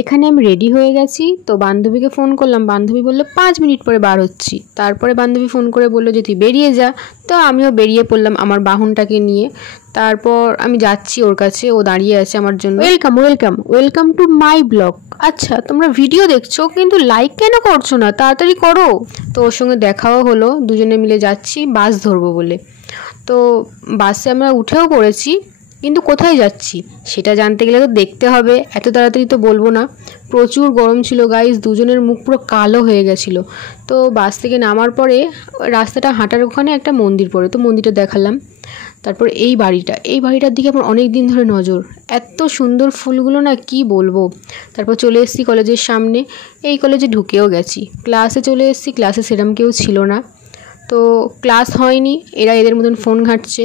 এখানে আমি রেডি হয়ে গেছি, তো বান্ধবীকে ফোন করলাম। বান্ধবী বললো 5 মিনিট পরে বার হচ্ছি। তারপরে বান্ধবী ফোন করে বললো যে তুই বেরিয়ে যা। তো আমিও বেরিয়ে পড়লাম আমার বাহনটাকে নিয়ে। তারপর আমি যাচ্ছি ওর কাছে, ও দাঁড়িয়ে আছে আমার জন্য। Welcome welcome welcome to my blog. আচ্ছা তোমরা ভিডিও দেখছো কিন্তু লাইক কেন করছো না, তাড়াতাড়ি করো। তো ওর সঙ্গে দেখাও হলো, দুজনে মিলে যাচ্ছি বাস ধরবো বলে। তো বাসে আমরা উঠেও পড়েছি, কিন্তু কোথায় যাচ্ছি সেটা জানতে গেলে তো দেখতে হবে, এত তাড়াতাড়ি তো বলবো না। প্রচুর গরম ছিল গাইস, দুজনের মুখ পুরো কালো হয়ে গেছিলো। তো বাস থেকে নামার পরে রাস্তাটা হাঁটার ওখানে একটা মন্দির পড়ে, তো মন্দিরটা দেখালাম। তারপর এই বাড়িটার দিকে আমার অনেক দিন ধরে নজর, এত সুন্দর ফুলগুলো না কি বলবো। তারপর চলে এসেছি কলেজের সামনে, এই কলেজে ঢুকেও গেছি। ক্লাসে চলে এসেছি, ক্লাসে সেরকম কেউ ছিল না, তো ক্লাস হয়নি। এরা এদের মতন ফোন ঘাঁটছে,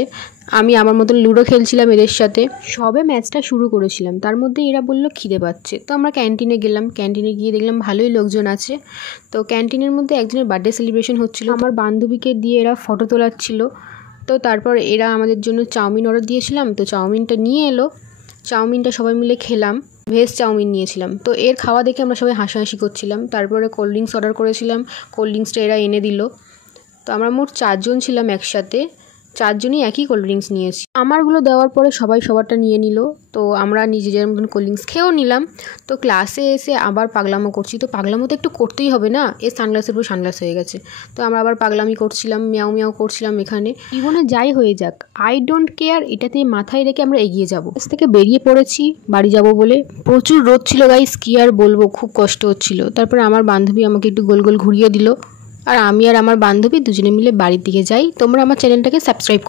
আমি আমার মতন লুডো খেলছিলাম এদের সাথে। সবে ম্যাচটা শুরু করেছিলাম, তার মধ্যে এরা বললো খিদে পাচ্ছে। তো আমরা ক্যান্টিনে গেলাম, ক্যান্টিনে গিয়ে দেখলাম ভালোই লোকজন আছে। তো ক্যান্টিনের মধ্যে একজনের বার্থডে সেলিব্রেশন হচ্ছিলো, আমার বান্ধবীকে দিয়ে এরা ফটো তোলাচ্ছিল। তো তারপর এরা আমাদের জন্য চাউমিন অর্ডার দিয়েছিলাম, তো চাউমিনটা নিয়ে এলো। চাউমিনটা সবাই মিলে খেলাম, ভেজ চাউমিন নিয়েছিলাম। তো এর খাওয়া দেখে আমরা সবাই হাসাহাসি করছিলাম। তারপরে কোল্ড ড্রিঙ্কস অর্ডার করেছিলাম, কোল্ড ড্রিঙ্কসটা এরা এনে দিল। তো আমরা মোট 4 জন ছিলাম একসাথে, 4 জনই একই কোল্ড ড্রিঙ্কস নিয়েছি। আমারগুলো দেওয়ার পরে সবাই সবারটা নিয়ে নিল, তো আমরা নিজেদের মতন কোল্ড ড্রিঙ্কস খেয়েও নিলাম। তো ক্লাসে এসে আবার পাগলামো করছি, তো পাগলামো তো একটু করতেই হবে না, এর সানগ্লাসের উপর সানগ্লাস হয়ে গেছে। তো আমরা আবার পাগলামি করছিলাম, মিয়াও মিয়াও করছিলাম। এখানে জীবনে যাই হয়ে যাক, আই ডোন্ট কেয়ার, এটাতে মাথায় রেখে আমরা এগিয়ে যাব। ক্লাস থেকে বেরিয়ে পড়েছি বাড়ি যাব বলে। প্রচুর রোদ ছিল গাইস, কি আর বলবো, খুব কষ্ট হচ্ছিল। তারপরে আমার বান্ধবী আমাকে একটু গোল গোল ঘুরিয়ে দিল, আর আমি আর আমার বান্ধবী দুজনে মিলে বাড়ির দিকে যাই। তোমরা আমার চ্যানেলটাকে সাবস্ক্রাইব